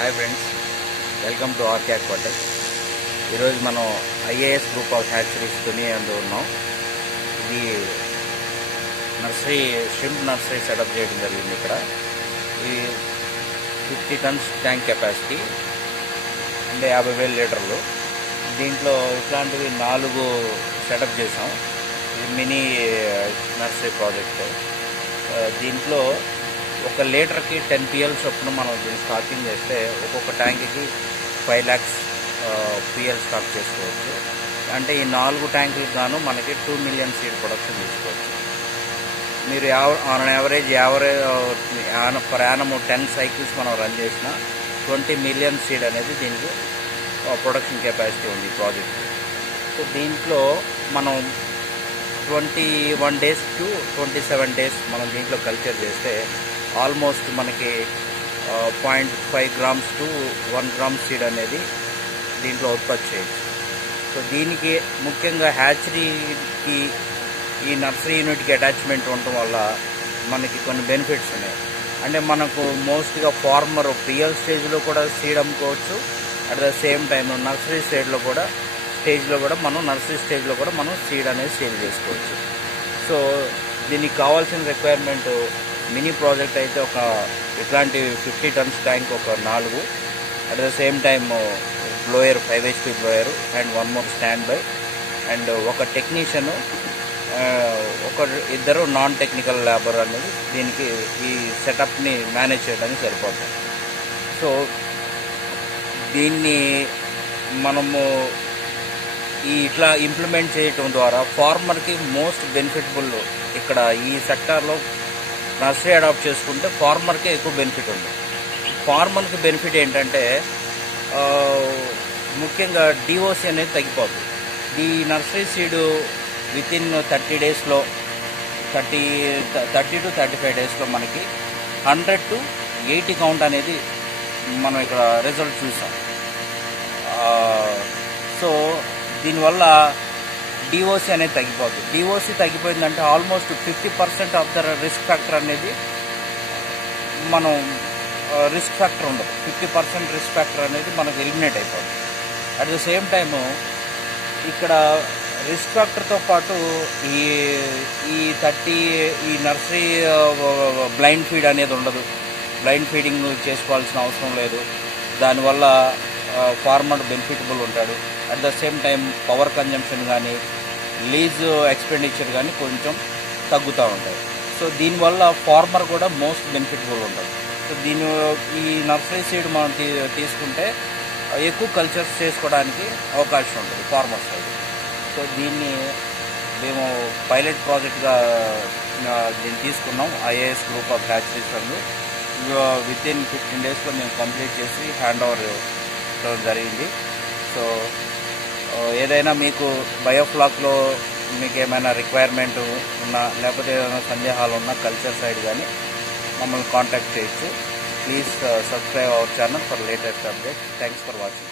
Hi friends, welcome to RK Aquatech. ఈరోజు మనం IAS group of hatcheries దునియాలో ఉన్నాం. ఇది నర్సరీ, షింప్ నర్సరీ సెటప్ చేయడం జరిగింది. ఇక్కడ ఈ 50 tons ట్యాంక్ కెపాసిటీ అంటే 50,000 లీటర్లు. దీంట్లో ఇట్లాంటివి 4 సెటప్ చేసాం. ఇది మినీ నర్సరీ ప్రాజెక్ట్. దీంట్లో ఒక లీటర్కి 10 PL చొప్పున మనం దీన్ని స్టాకింగ్ చేస్తే ఒక్కొక్క ట్యాంక్కి 5 lakhs PL స్టాక్ చేసుకోవచ్చు. అంటే ఈ 4 ట్యాంకులకు గాను మనకి 2 million సీడ్ ప్రొడక్షన్ తీసుకోవచ్చు. మీరు on average per annum 10 cycles మనం రన్ చేసిన 20 million సీడ్ అనేది దీనికి ప్రొడక్షన్ కెపాసిటీ ఉంది ఈ ప్రాజెక్ట్. సో దీంట్లో మనం 21 days to 27 days మనం దీంట్లో కల్చర్ చేస్తే ఆల్మోస్ట్ మనకి 0.5 grams to 1 gram సీడ్ అనేది దీంట్లో ఉత్పత్తి చేయొచ్చు. సో దీనికి ముఖ్యంగా హ్యాచరీకి ఈ నర్సరీ యూనిట్కి అటాచ్మెంట్ ఉండటం వల్ల మనకి కొన్ని బెనిఫిట్స్ ఉన్నాయి. అంటే మనకు మోస్ట్గా ఫార్మర్ పిఎల్ స్టేజ్లో కూడా సీడ్ అమ్ముకోవచ్చు. At the same time nursery స్టేజ్లో కూడా నర్సరీ స్టేజ్లో కూడా మనం సీడ్ అనేది సేల్ చేసుకోవచ్చు. సో దీనికి కావాల్సిన రిక్వైర్మెంట్ మినీ ప్రాజెక్ట్ అయితే ఒక ఇట్లాంటి 50 tons ట్యాంక్ ఒక 4, at the same time blower 5 HP blower and 1 more stand by and ఒక టెక్నీషియన్, ఇద్దరు నాన్ టెక్నికల్ లేబర్ అనేది దీనికి ఈ సెటప్ని మేనేజ్ చేయడానికి సరిపోతుంది. సో దీన్ని మనము ఇట్లా ఇంప్లిమెంట్ చేయటం ద్వారా ఫార్మర్కి మోస్ట్ బెనిఫిటబుల్. ఇక్కడ ఈ సెక్టార్లో నర్సరీ అడాప్ట్ చేసుకుంటే ఫార్మర్కి ఎక్కువ బెనిఫిట్ ఉంది. ఫార్మర్కి బెనిఫిట్ ఏంటంటే ముఖ్యంగా డిఓసి అనేది తగ్గిపోతుంది. ఈ నర్సరీ సీడు వితిన్ 30 daysలో 30 to 35 daysలో మనకి 100 to 80 కౌంట్ అనేది మనం ఇక్కడ రిజల్ట్ చూసాం. సో దీనివల్ల డిఓసి అనేది తగ్గిపోతుంది. డిఓసి తగ్గిపోయిందంటే almost 50% of the risk factor అనేది మనం రిస్క్ ఫ్యాక్టర్ ఉండదు. 50% రిస్క్ ఫ్యాక్టర్ అనేది మనకు ఎలిమినేట్ అయిపోతుంది. అట్ ద సేమ్ టైము ఇక్కడ రిస్క్ ఫ్యాక్టర్తో పాటు ఈ నర్సరీ బ్లైండ్ ఫీడ్ అనేది ఉండదు. బ్లైండ్ ఫీడింగ్ చేసుకోవాల్సిన అవసరం లేదు. దానివల్ల ఫార్మర్ బెనిఫిటబుల్ ఉంటాడు. At the same time power consumption కానీ లీజ్ ఎక్స్పెండిచర్ కానీ కొంచెం తగ్గుతూ ఉంటాయి. సో దీనివల్ల ఫార్మర్ కూడా మోస్ట్ బెనిఫిటబుల్ ఉంటుంది. సో ఈ నర్సరీ సీడ్ మనం తీసుకుంటే ఎక్కువ కల్చర్స్ చేసుకోవడానికి అవకాశం ఉంటుంది ఫార్మర్ సైడ్. సో దీన్ని మేము పైలట్ ప్రాజెక్ట్గా దీన్ని తీసుకున్నాం. ఐఏఎస్ గ్రూప్ ఆఫ్ హ్యాచరీస్ అందు వితిన్ 15 daysలో మేము కంప్లీట్ చేసి హ్యాండ్ ఓవర్ జరిగింది. సో ఏదైనా మీకు బయోఫ్లాక్లో మీకు ఏమైనా రిక్వైర్మెంట్ ఉన్నా లేకపోతే ఏదైనా సందేహాలు ఉన్నా కల్చర్ సైడ్ కానీ మమ్మల్ని కాంటాక్ట్ చేయొచ్చు. Please subscribe our channel for latest update. Thanks for watching.